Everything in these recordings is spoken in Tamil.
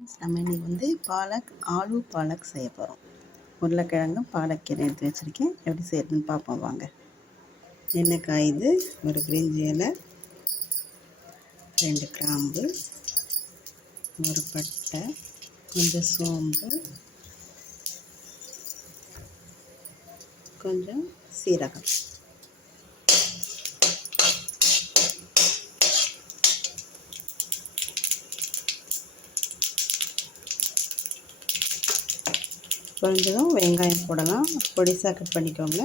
நம்ம இன்றைக்கி பாலக் ஆலு பாலக் செய்ய போகிறோம். உருளைக்கிழங்கு பாலக்கீரை எடுத்து வச்சுருக்கேன். எப்படி செய்யறதுன்னு பார்ப்போம் வாங்க. எண்ணெய் காயுது. ஒரு பிரிஞ்சி இலை, 2 கிராம்பு, ஒரு பட்டை, கொஞ்சம் சோம்பு, கொஞ்சம் சீரகம். கொஞ்சம் வெங்காயம் போடலாம். பொடிசாக கட் பண்ணிக்கோங்க.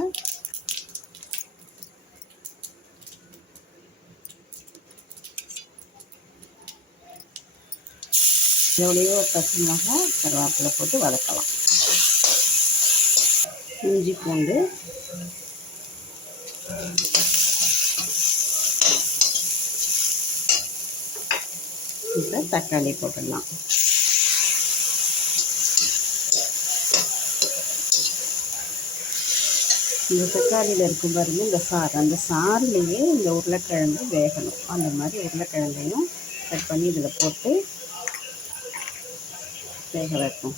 இதோடையே ஒரு பச்சை மிளகாய், கருவேப்பிலை போட்டு வதக்கலாம். இஞ்சி பூண்டு, இப்போ தக்காளி போட்டுடலாம். இந்த தக்காளியில் இருக்கும் பாருங்கள், இந்த சாறு, அந்த சாறுலேயே இந்த உருளைக்கிழங்கு வேகணும். அந்த மாதிரி உருளைக்கிழங்கையும் கட் பண்ணி இதில் போட்டு வேக வைப்போம்.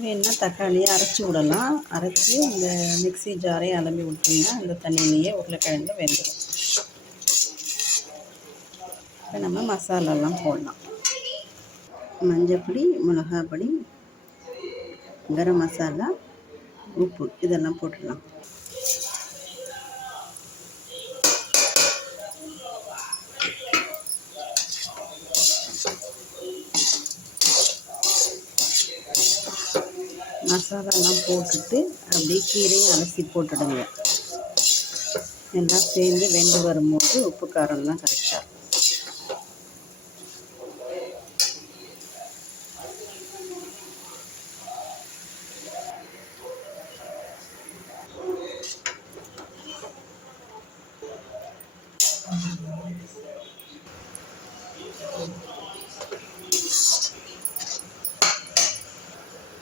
வேணுன்னா தக்காளியை அரைச்சி விடலாம். அரைச்சி இந்த மிக்ஸி ஜாரையும் அலம்பி விட்டிங்கன்னா இந்த தண்ணியிலேயே உருளைக்கிழங்கு வெந்துடும். இப்போ நம்ம மசாலாலாம் போடலாம். மஞ்சப்பொடி, மிளகாப்பொடி, கரம் மசாலா, உப்பு இதெல்லாம் போட்டுடலாம். மசாலாலாம் போட்டுட்டு அப்படியே கீரையும் அலசி போட்டுடுங்க. எல்லாம் சேர்ந்து வெந்து வரும்போது உப்பு காரம்லாம் கரெக்டாக இருக்கும்.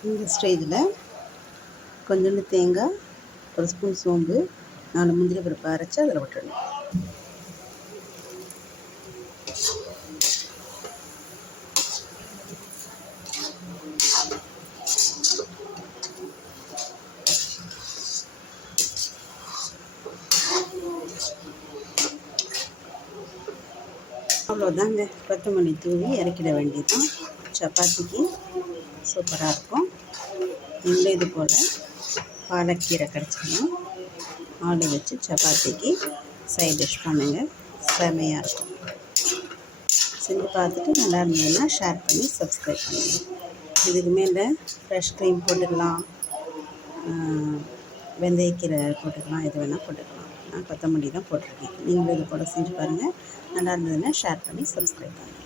இந்த ஸ்டேஜில் கொஞ்சோண்டு தேங்காய், ஒரு ஸ்பூன் சோம்பு, 4 முந்திரி பருப்பு அரைச்சி அதில் விட்டுடணும். அவ்வளோதாங்க. கொத்தமல்லி தூவி இறக்கிட வேண்டியதுதான். சப்பாத்திக்கு சூப்பராக இருக்கும். நீங்களும் இது போல் பாலக்கீரை கிடச்சிக்கணும், ஆலு வச்சு சப்பாத்திக்கு சைட் டிஷ் பண்ணுங்கள். செமையாக இருக்கும். செஞ்சு பார்த்துட்டு நல்லா இருந்ததுன்னா ஷேர் பண்ணி சப்ஸ்கிரைப் பண்ணுங்கள். இதுக்கு மேலே ஃப்ரெஷ் க்ரீம் போட்டுக்கலாம், வெந்தயக்கீரை போட்டுக்கலாம், எது வேணால் போட்டுக்கலாம். நான் கொத்தமல்லி தான் போட்டிருக்கேன். நீங்களும் இது போல் செஞ்சு பாருங்கள். நல்லா இருந்ததுன்னா ஷேர் பண்ணி சப்ஸ்கிரைப் பண்ணுங்கள்.